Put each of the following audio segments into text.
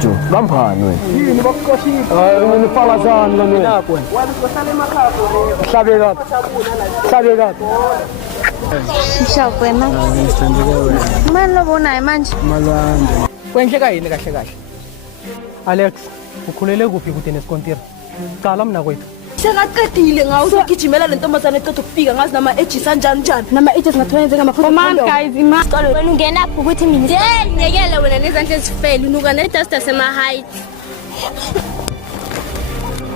Njo, kampani wena. Yini bakuqoshile? Hayi unifakazana la wena. Lapho wena. Wena uhlala emakhaya wena. Hlabeka. Hlabeka. Mshawuke ma. Ngithandeke wena. Manje lobonayo manje. Malande. Kwenhleka yini kahle kahle? Alex, ukhulele kuphi kude nesikontiri? Cala mina kwethu. Sekaqedile ngawo usogijimela le ntombazane eqeda ukufika ngazi nama-edges anjani njani nama-edges ngathola Come on guys, wena ungena apho ukuthi mina. Ngekele wena nezandla ezifele unuka nedasta sema-height.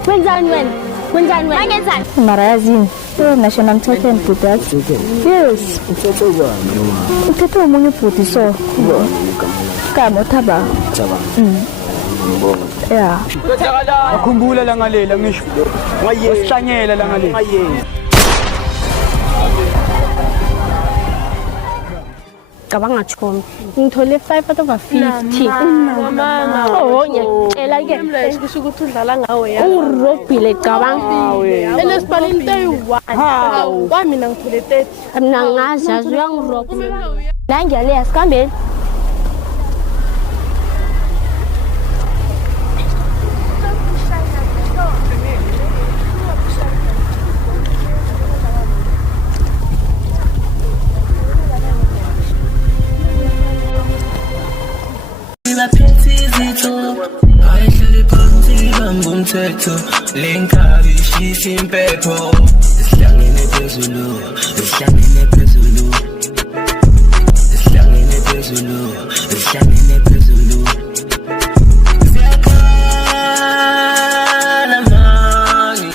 Wenzani wena? Wenzani wena? Angenzani? Mara yazini. National mthetho and yes. Uthethe ubani noma? Uthethe omunye ubhuti so. Kama uthaba. Thaba. Yeah. Akhumbula la ngalela ngisho. Wasihlanyela la ngalela. Cabanga chikomi. Ngithole 5 out of 50. Mama. Oh, ngiyacela ke. kusho ukuthi udlala ngawo ya Urobhile cabanga. enesipalini 31 kwami mina ngithole 30 Mina ngazazi uyangirobha. La ngiyaleya sikhambeni. Ayihleli phansi bamba umthetho lenkabi ishisa impepho esihlangene phezulu esihlangene phezulu esihlangene phezulu esihlangene phezulu siyakhala mani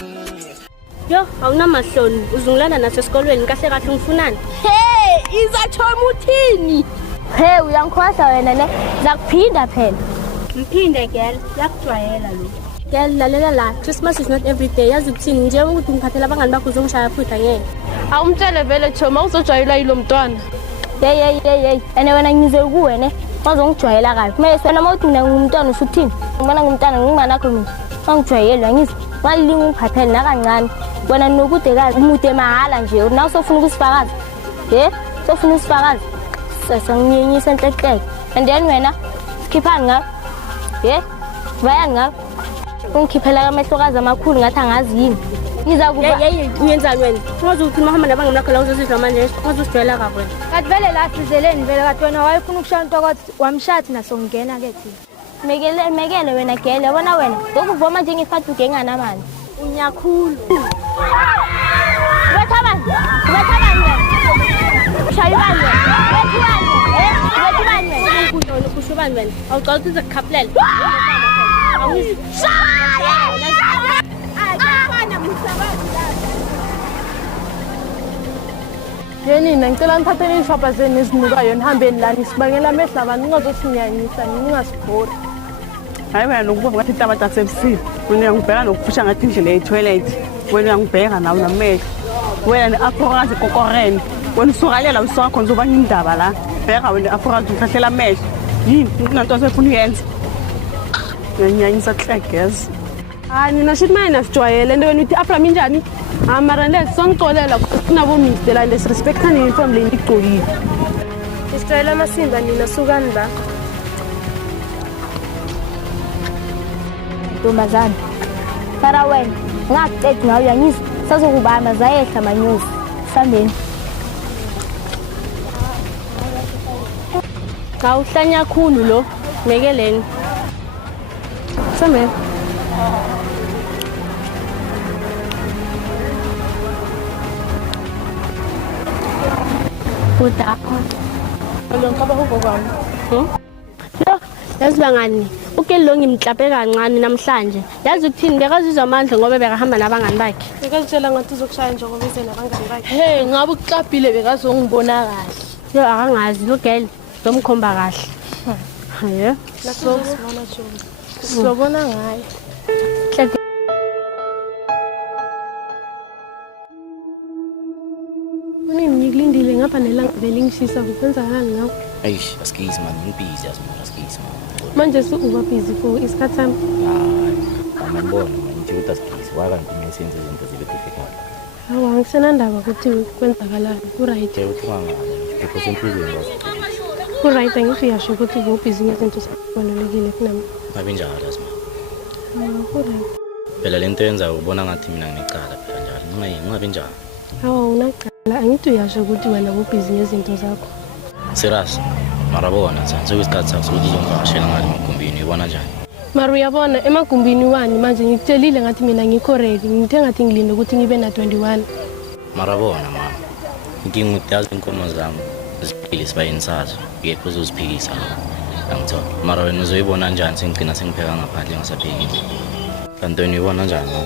Yo, awunamahloni. Uzungilana naso esikolweni kahle kahle ngifunani? hey izathoma uthini Hey, uyangikhohlwa wena ne. Zakuphinda phela. Mphinde girl, yakujwayela lo. Girl, lalela la. Christmas is not every day. Yazi ukuthini nje ukuthi ngiphathela abangani bakho uzongishaya futhi angeke. awumtshele vele Thoma uzojwayela yilo mntwana Hey. Ene wena ngize kuwe ne. Bazongijwayela kahle. Kumele wena mawuthi mina ngumntwana usho uthini? Ngibona ngumntwana ngingumani akho mina. Angijwayelwa ngithi. Malilinga ungiphathele nakancane. Wena nokude kazi umude mahala nje. Nawe sofuna ukusifakaza. Sofuna usifakaza. Sasangiyisa enhlehleke. And then wena sikhiphani ngawo. Vayani ngawo. Ungikhiphela amehlokazi amakhulu ngathi angazi yini. Ngiza kuba Uyenzani wena? Ungaze uthi mahamba nabangani bakho la uzozizwa manje. Ungaze usijwayela kakhulu. kathi vele la sizeleni vele kathi wena wayefuna ukushaya intokothi wamshathi naso ngena ke thina. Mekele wena gele yabona wena. Ngokuvoma nje ngifatha ugengana manje. Unyakhulu. Bathaba wena. Shayibani wena. Bathibani wena. Kushubani wena. Awucela ukuthi uzakukhapulela. yeni mina ngicela niphathele ishopha zenu ezinukayo nihambeni lani sibangela amehla abantu ningazosinyanyisa ningasibhori hayi wena nokuba ngathi itabata sebusile wena uyangibheka nokuphusha ngathi indlela ye-toilet wena uyangibheka nawe namehlo wena ne-afrokazi kokorene wena usukalela usuka khona uzobanga indaba la bheka wena ne-afrokazi uhlahlela amehlo yini kunanto asefuna uyenza uyanyanyisa kuhlageza hayi nina shithi maye nasijwayele ento wena uthi afra minjani mara le songicolela kunabomiste la ndesirespekthani uniform le ndigcokile isijwayele amasimba nina sukani la ntombazana. Sara wena ngakucedi ngawe uyangizwa sazokubamba zayehla manyosi. Sambeni. Ngawuhlanya khulu lo. Mekeleni. sambeni Kuda. lo ngikaba ugokwami Lo, yazi bangani. Ukelo ngimklape kancane namhlanje. Yazi ukuthini bekazizwa amandla ngoba bekahamba nabangani bakhe. bekazitshela ngathi uzokushaya njengoba eze nabangani bakhe Hey, ngabe ukuqapile bekazongibona kahle. Yo akangazi lo girl. Zomkhomba kahle. Haye. nasizobona Joni sizobona ngayo ngikulindile ngapha nelanga belingishisa kukwenzakani ngawo Eish, askies man, ngibhizi yasimona askies man. manje uba busy for isikhathi sami Hayi, ngibona ngithi ukuthi askies wakanti ngesenze izinto zibe difficult. hawa ngisenandaba ukuthi kwenzakalani ku-right Uthe uthi mangala, because enhlizweni wasicela. Alright, ngiyasho ukuthi ngubhizi ngezinto zabalulekile kunami. Ngabe njalo asima. Alright. Phela lento yenza ubona ngathi mina nginecala phela njalo. Ngabe njalo. Hawu unaqala angithi uyasho ukuthi wena ubhizi ngezinto zakho. Serious. Marabona senze isikhathi sakho sokuthi ngivashela ngale magumbini ubona njani? Mara uyabona emagumbini wani manje ngikutshelile ngathi mina ngicorrect ngithe ngathi ngilinde ukuthi ngibe na 21. Marabona mama. Ngingutazi inkomo zami ziphile sibayini sazo. Ngeke uzoziphikisa. Angithola. Mara wena uzoyibona kanjani sengigcina sengipheka ngaphandle ngisaphekile. Kanti wena uyibona kanjani mama?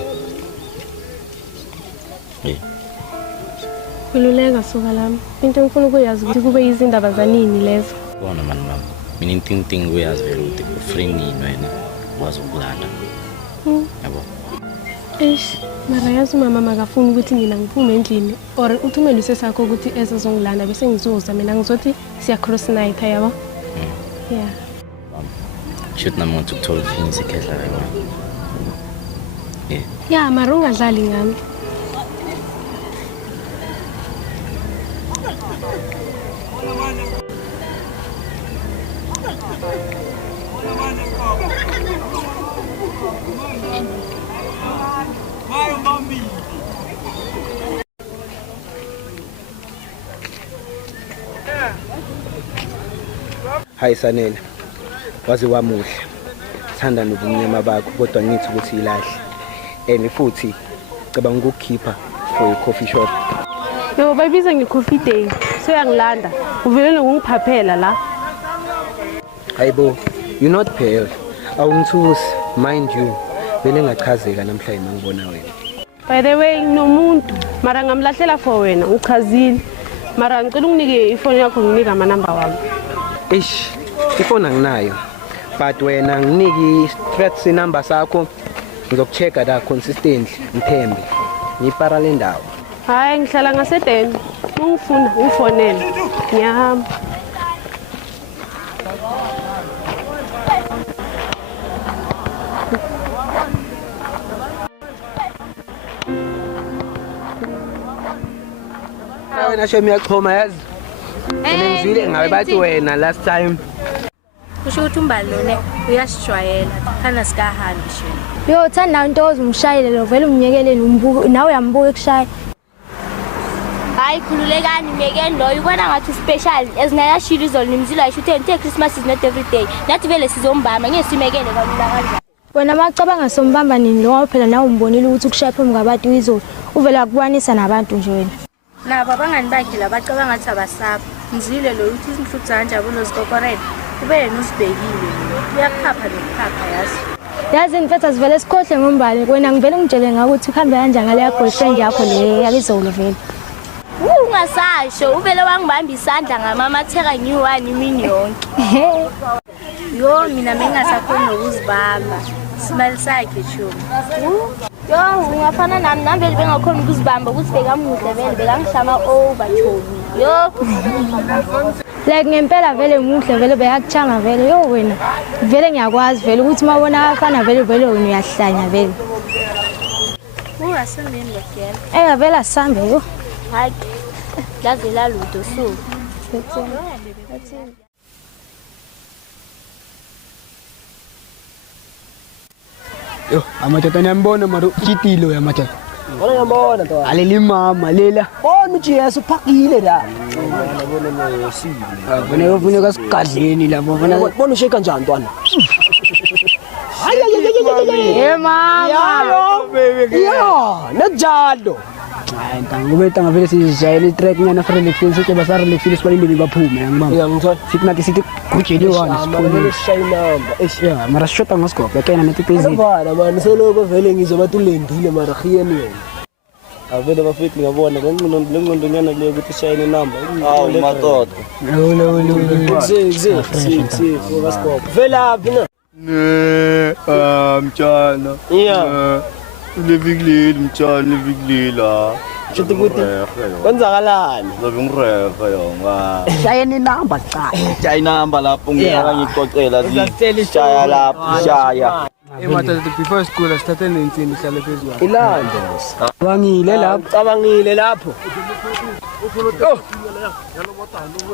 Kululeka soka lami. Into engifuna ukuyazi ukuthi kube izindaba zanini lezo. Bona mama. Mina inting uyazi vele ukuthi ufree nini wena wazi ukulanda. Yabo. Mara yazi mama makafuni ukuthi mina ngiphume endlini or uthumele usesakho ukuthi ezozongilanda bese ngizoza mina ngizothi siya cross night yabo. Yeah. Shoot nami ngathi ukuthola ufinisi ekhehla la. Yeah, mara ungadlali ngami. Hayi Sanele, wazi wamuhle, thanda nobumnyama bakho kodwa ngithi ukuthi ilahle. Futhi cabanga ukukhipha for a coffee shop. Yo bayibiza ngecoffee day, so yangilanda. Uvele nokungiphaphela la. Hayibo, you not pale. Awungithusi, mind you. Vele ngachazeka namhlanje mangibona wena. By the way, nomuntu mara ngamlahlela for wena, uchazile. Mara ngicela unginike ifoni yakho nginika ama number wami. Ifoni anginayo. But wena nginiki straight number sakho. Ngizokuchecka la consistently, ngithembe. Ngipara le ndawo. Hayi ngihlala ngasedeni. Ungifuna ufonele. Ngiyahamba. Wena shemi yaxhoma yazi. Ngizwile ngabe bathi wena last time. Kusho ukuthi umbalone uyasijwayela khana sikahambi shini. Yo thanda into ozumshayile lo vele umnyekeleni umbuko nawe uyambuka ekushaya. Hayi khululekani mekeni lo ubona ngathi special ezinayashila izolo nimzila ayisho ukuthi Christmas is not every day. Nathi vele sizombamba ngesimekele kalula kanjani. Wena macabanga sombamba nini lo phela nawe umbonile ukuthi ukushaya phambi kwabantu izolo uvela kubanisa nabantu nje wena. Nabo abangani bakhe labacabanga ngathi abasapha. Ngizile lo uthi imhluthu kanjalo nozikokorela. Kube yena usibhekile. Uyakhapha nokukhapha yazi. Yazi ngifetha sivele sikhohle ngombali wena ngivele ngitshele ngakuthi uhambe kanjani ngale girlfriend yakho le yakizolo vele. Ungasasho uvele wangibamba isandla ngamamatheka ngiwani imini yonke. Yo mina mengasakhona ukuzibamba. Smile sakhe chomi. Yo ungafana nami vele bengakhona ukuzibamba ukuthi bekamuhle vele bekangihlama over chomi. Yo like ngempela vele muhle vele beyakuchanga vele yo wena vele ngiyakwazi vele ukuthi mabona afana vele wena uyahlanya vele. Ungasembeni ngiyela. Vele asambe yo. Hayi. Yazi la ludo so. Yo, amadoda niyambona mara ukitilo ya madoda. Wala ngiyambona nto. Aleli mama lela. Bona uJesu uphakile la. Bona ufuna kasigadleni lapho bona Bona usheka kanjani ntwana? mama. Yeah, najalo. Hayi ntangubeta ngavele sijayele itrack nyana friendly field soke basara le field sibalindele baphume yangibamba. Ngiyangithola. Sithi nathi sithi kujeli wani siphumile shine number. Yeah, mara shota ngoskop yakena nathi phezulu. Bana man seloko vele ngizoba tulendile mara khiyeni yena. Avele bafiki ngabona lengqondo nyana le ukuthi shine number. Awu matoto. Lo. Si ngoskop. Vela phina. Mtshana. Yeah. Leviklile mtshana leviklela. Shithi ukuthi kwenzakalani? Zobe ngirefa yonga. Shayeni number cha. Shaya inamba lapho ngiyaka ngicocela Uzasitshela shaya lapho shaya. Madoda before school asithathe nensimbi ihlale phezulu. Ilande. Wangile lapho. Cabangile lapho.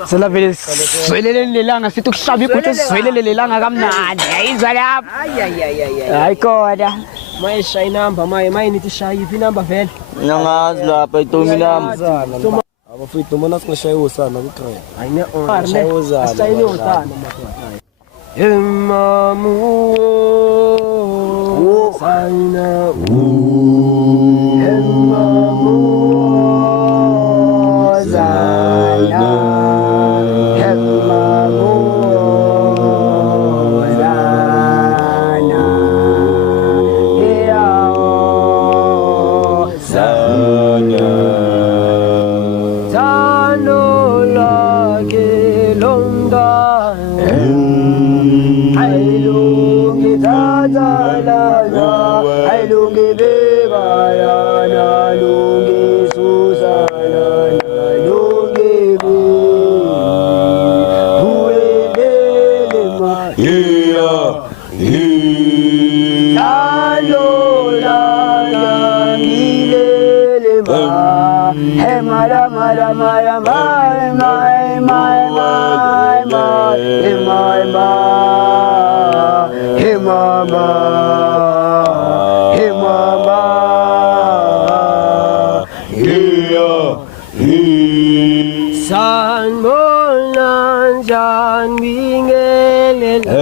Selavele swelele lelanga sithi ukuhlaba iguthu swelele lelanga kamnandi. Yayizwa lapho. Hayi kodwa. Mayishaya inamba maye nithi shaya iphi inamba vele. Nangazi lapha itomi lami. Abafowethu noma singashaya usana ku train. Ayina on shaya usana. Asayini usana mafowethu. Emamu Saina Emamu Saina Emamu Saina Saina Sano lage longa Ailungi tazalana, ailungi bebayana, lungi susana, lungi be. Huelele ma, Talola langilele ma, Hemara mara mara mai mai mai mai mai mai mai. Hey mama, San molan jan bingelela,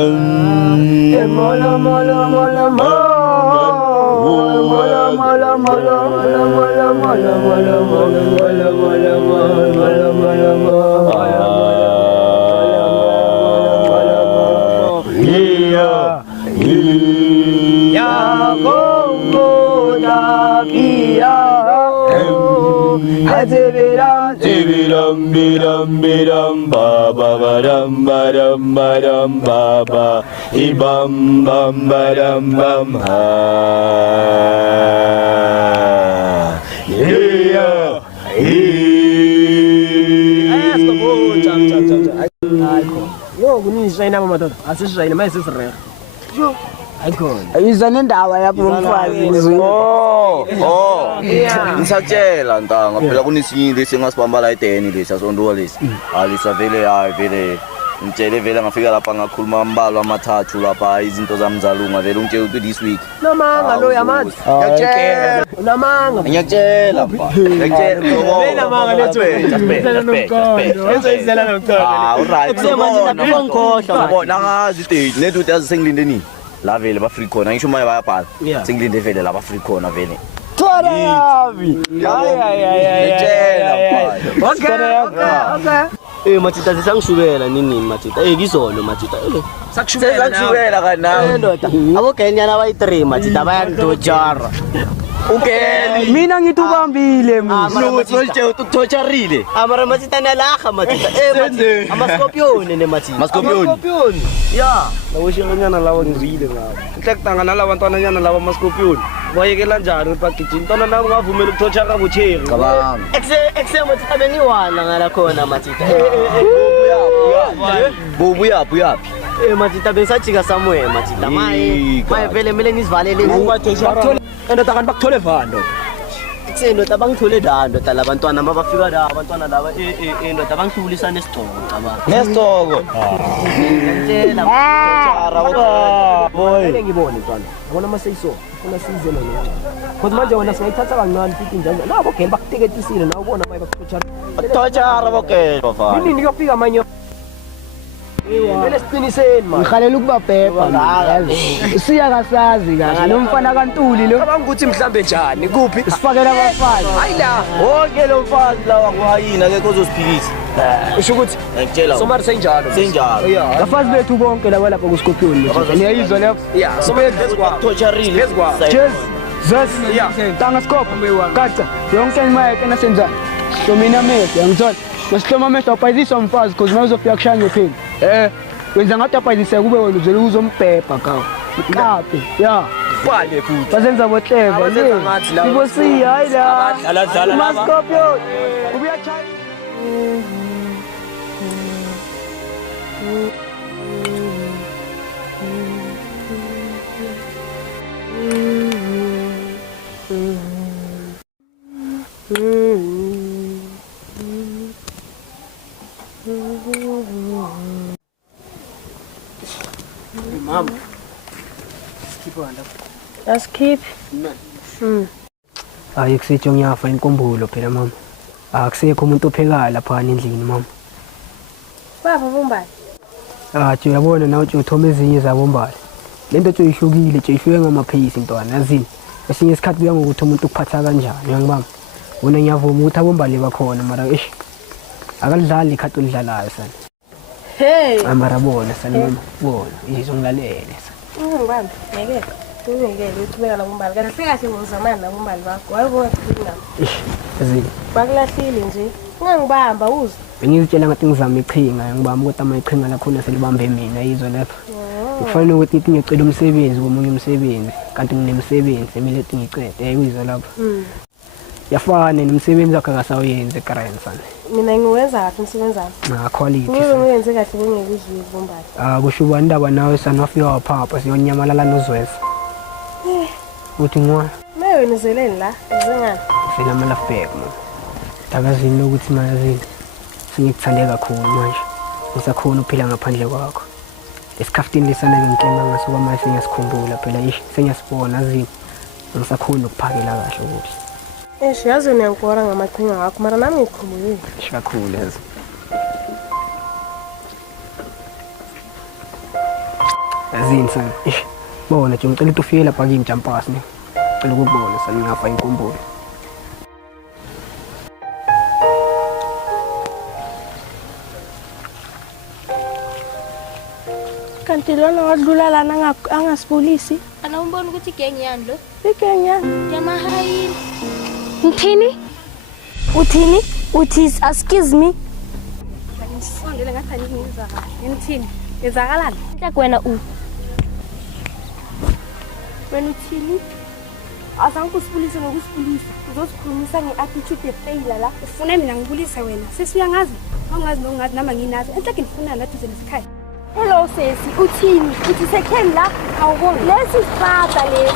mola mola mola mola mola mola mola mola mola mola mola mola mola mola mola Ya Congo da Pia, Biram biram biram baba baram baram baram baba ibam bam baram bam ha Yo kunishayina madoda asishayina mayisisirera. Yo Ayiza nendawo lapho umfazi. Ngisatshela ntanga phela kunesinye lesi engasibamba la edeni lesi asonduwa lesi alisa vele hayi vele ngitshele vele ngafika lapha ngakhuluma ambalo amathathu lapha izinto zami zalunga vele ungitshela ukuthi this week namanga lo yamanzi ngiyakutshela namanga ngiyakutshela vele namanga lethwela alright ngibona ngazi stage nethu yazi sengilinde nini la vele ba free corner ngisho maye bayabhala sengilinde vele la ba free corner vele Toravi. Okay. Matita sisangishubela nini matita. Ngizolo matita. Sekushubela kana. Ndoda. Abogenyana bayi3 matita bayangidojara. Okay. Mina ngithi ubambile mina. Usolje utocharile. Amara matita nalaga matita. Matita. Amascorpion ne matita. Scorpion. Yeah. Lawushiyanyana lawa ngizile ngawo. Nhlekutanga nalaba bantwananyana laba amascorpion. Bayekela njani upakijini ntwana nami ngavumela ukuthotsha kabutheri. Cabanga. Exe matita beniwana ngala khona matita. Bubuya Matita besajika somewhere matita. Maye vele mele ngizivalele. Endoda kanti bakuthole vando. Ndoda bangithole dando tala abantwana mabafika la abantwana laba ndoda bangihlulisa nesigqoko cabanga. Nesitoko. Ngitshela mfana boy. Ngibone mfana. Yabona maseyiso. Ufuna size lona. Kodwa manje wena singayithatha kancane futhi njalo. Nabo gele bakuteketisile na ubona maye bakuthotsha. Bakuthotsha bokele bafana. Yini ngiyofika manje. Vele siqiniseni manje. Ngikhalela ukubabhebha ngazi. Siyakasazi kahle nomfana kaNtuli lo. Cabanga ukuthi mhlambe njani kuphi? Sifakela abafazi. Hayi la. Wonke lo mfazi lawa kwayini akekho ozosiphikisa. Usho ukuthi ngiyakutshela somari senjalo. Senjalo. Abafazi bethu bonke laba lapha ku Scorpion. Niyayizwa lapho. Yeah, somari bakuthotsharile. Cheers. Zas. Tanga scope. Kata. Yonke imayeke nasenza. Hlomina mehlo ngizona. Masihloma mehlo apayizisa umfazi because nawuzofika kushanye phela. Wenza ngathi apayizise kube wena uzele uzombhebha kawo. Kapi. Yeah. Fane futhi. Basenza botleva. Sibosiya hayi la. Dlala laba. Scorpion. Ubuyachaya. Asikhiphi. Hayi kusitsho ngiyafa inkumbulo phela mama. Akusekho umuntu ophekayo lapha endlini mama. Baba Bombali. Nje uyabona nawe uthi uthoma ezinye zabombali. Lento nje ihlukile, nje ihluke ngamaphisi intwana yazini. Esinye isikhathi kuya ngokuthi umuntu ukuphatha kanjani uyangibamba. Wona ngiyavuma ukuthi abombali bakhona mara akalidlali ikhathi olidlalayo sana. Hey. Amara bona sana mama. Bona izongilalele sana. Ngibamba. Ngeke. Ngeke uthi beka la Bombali. Kanti sekahle ngozamani la Bombali bakho. Wayebona ukuthi yazini. Bakulahlile nje. Ungangibamba uze. Bengizitshela ngathi ngizama iqhinga ngibamba ukuthi amayiqhinga lakhona selibambe mina yizo lapha. Kufanele ukuthi ithi ngicela umsebenzi komunye umsebenzi kanti nginemsebenzi emile ethi ngicede yizo lapha. Yafana nomsebenzi wakhe akasawenze eGrand sana. Mina ngiwenza kahle umsebenzi wami. Quality. Ngiwenze kahle bengekuzwe Bombali. Kusho ubani indaba nawe sana wafika waphapha siyonyamalala nozweza. Uthi ngwa. Nawe nizeleni la, zengani? Phela malafbek mama. Takazini ukuthi mayazini. Ngikuthande kakhulu manje. Ngisakhona ukuphila ngaphandle kwakho. Esikhaftini lesana ke ngikema ngasuka manje sengiyasikhumbula phela sengiyasibona azini. Ngisakhona ukuphakela kahle ukuthi. Yazi ngiyangikora ngamaqhinga akho mara nami ngikhululile. Kakhulu yazi. Azini sana. Bona nje ngicela ukuthi ufike lapha kimi Jampasi ne. Ngicela ukubona sana ngafa inkumbulo. Kanti lona wadlula lana angasibulisi. Ana umbona ukuthi igenge yani lo? Igenge yamahayini. Ngithini? Uthini? Uthi excuse me. Ngisondele ngathi angizwa kahle. Ngithini? Ezakalani? Mhlawumbe wena wena uthini? Asangikusibulisa nokusibulisa. Uzosikhulumisa ngeattitude efailure la. Ufuna mina ngibulise wena. Sesiyangazi? Awungazi nongazi nama nginazi. Enhle ngifuna nathi zenisikhayi. Hello sesi, uthini? Uthi sekheni la? Awuboni. Lesi sipata lesi.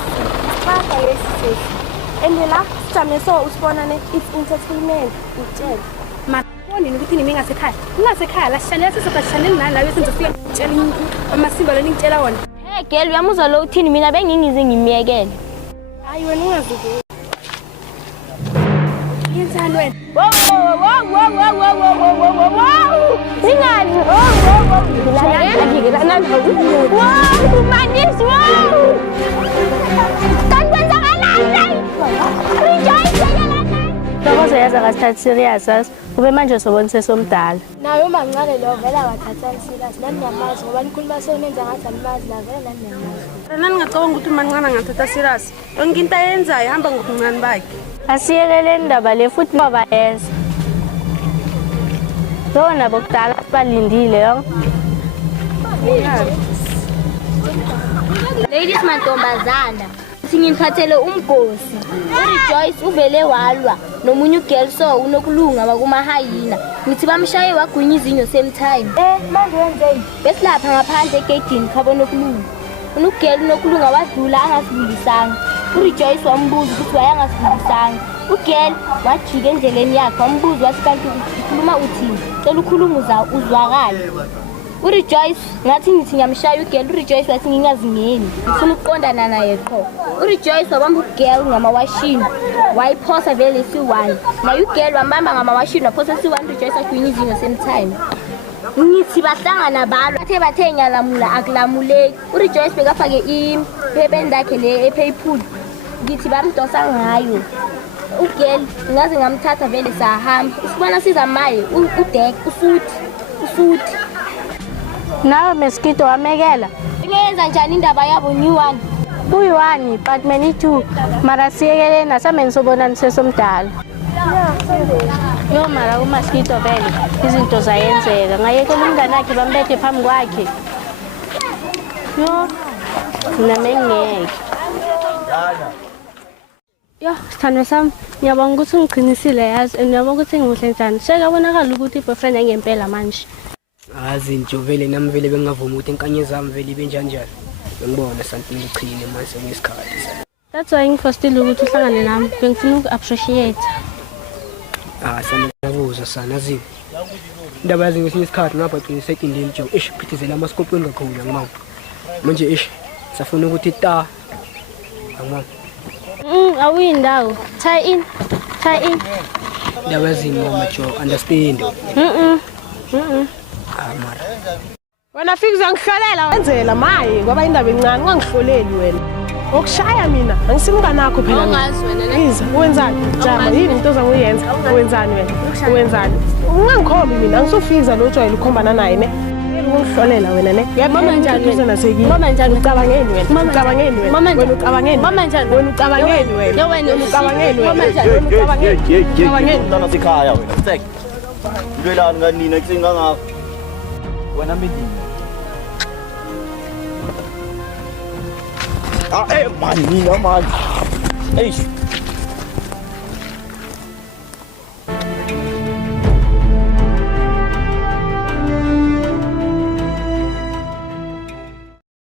Sipata lesi sesi. Ende la sijame so usibona ne it's entertainment. Utshela. Maboni ukuthi nimi ngasekhaya. Ungasekhaya la sishalela sisabashalela nani la bese ngizofika ngitshela amasimba lo ngitshela wona. Hey girl, uyamuzwa lo uthini mina bengingize ngimiyekele. Hayi wena ungazuke. Yenzani wena? Wow. Ingani? Wow, manisi wow. Lokho yaza kasithatha serious kube manje sobona sesomdala. Nayo mancane lo vela wathatha serious nani ngamazi ngoba nikhuluma sonenza ngathi alimazi la vela nani ngamazi. Nani ngicabanga ukuthi mancane ngathatha serious. Yonke into ayenzayo hamba ngokuncane bakhe. Asiyelele indaba le futhi baba yes. Lona bokudala balindile yo. Ladies mantombazana, singiphathele umgosi. uRejoice uvele walwa nomunye ugirl so unokulunga bakumahayina. Nithi bamshaye wagwinya izinyo same time. Manje wenzeni? Besilapha ngaphandle egedini khabo nokulunga. Unugirl nokulunga wadlula angasibulisanga. uRejoice wambuza ukuthi wayangasibulisanga. Ugirl wajika endleleni yakhe wambuza wathi kanti ukhuluma uthini? Cela ukhuluma uzwakala. uRejoice ngathi ngithi ngiyamshaya ugirl. uRejoice wathi ngingazingeni ngifuna ukuqondana naye qho. uRejoice wabamba ugirl ngamawashini wayiphosa vele si1 naye ugirl wambamba ngamawashini waphosa si1. uRejoice agwinya izinyo same time. Ngithi bahlangana balo bathe nyalamula akulamuleki. uRejoice bekafake iphepeni lakhe le ePayPal. Ngithi bamdosa ngayo. Ugirl ngaze ngamthatha vele sahamba. Usibona siza maye udek usuthi. Nawe Mosquito wamekela. Ngiyenza njani indaba yabo new1? Kuyi1 but many two. Mara siyekele nasameni sobona nisesomdala. Yo mara uMosquito vele izinto zayenzeka. Ngayekela umngane wakhe bambethe phambi kwakhe. Yo namengeke. Yo sithandwa sami ngiyabonga ukuthi ungiqinisile yazi ngiyabonga ukuthi ngimuhle njani. Sekabonakala ukuthi boyfriend angempela manje. Azi nje vele nami vele bengavuma ukuthi inkanye zami vele ibe njani. Ngibona something ichile manje ngesikhathi. That's why ngifostile ukuthi uhlangane nami. Bengifuna uku-appreciate. Sana ngiyabuzwa sana zini. Indaba yazi ngesinye isikhathi ngapha gcina sekindeni nje phithizela amaskopweni kakhulu ngimama. Manje Safuna ukuthi ta. Angibona. Awuyindawo. Tie in. Ndabazini mama Jo, understand. Mara. Wena fika uzangihlolela wenzela maye ngoba indaba encane ungangihloleli wena. Okushaya mina angisimngani nakho phela. Ungazi wena le. Iza wenzani? Jama yini into ozangiyenza? Wenzani wena? Wenzani? Ungangikhombi mina angisofiza lo jwayele ukhombana naye ne. Ungihlolela wena ne. Mama njani wena? Nasekini. Mama njani? Ucabangeni wena? Ucabangeni wena? Wena ucabangeni? Mama njani? Wena ucabangeni wena? Wena ucabangeni wena? Mama njani? Wena ucabangeni? Ucabangeni? Mntana sekhaya wena mseke ilwelani kanina kusengangakho wena midini man mina man eish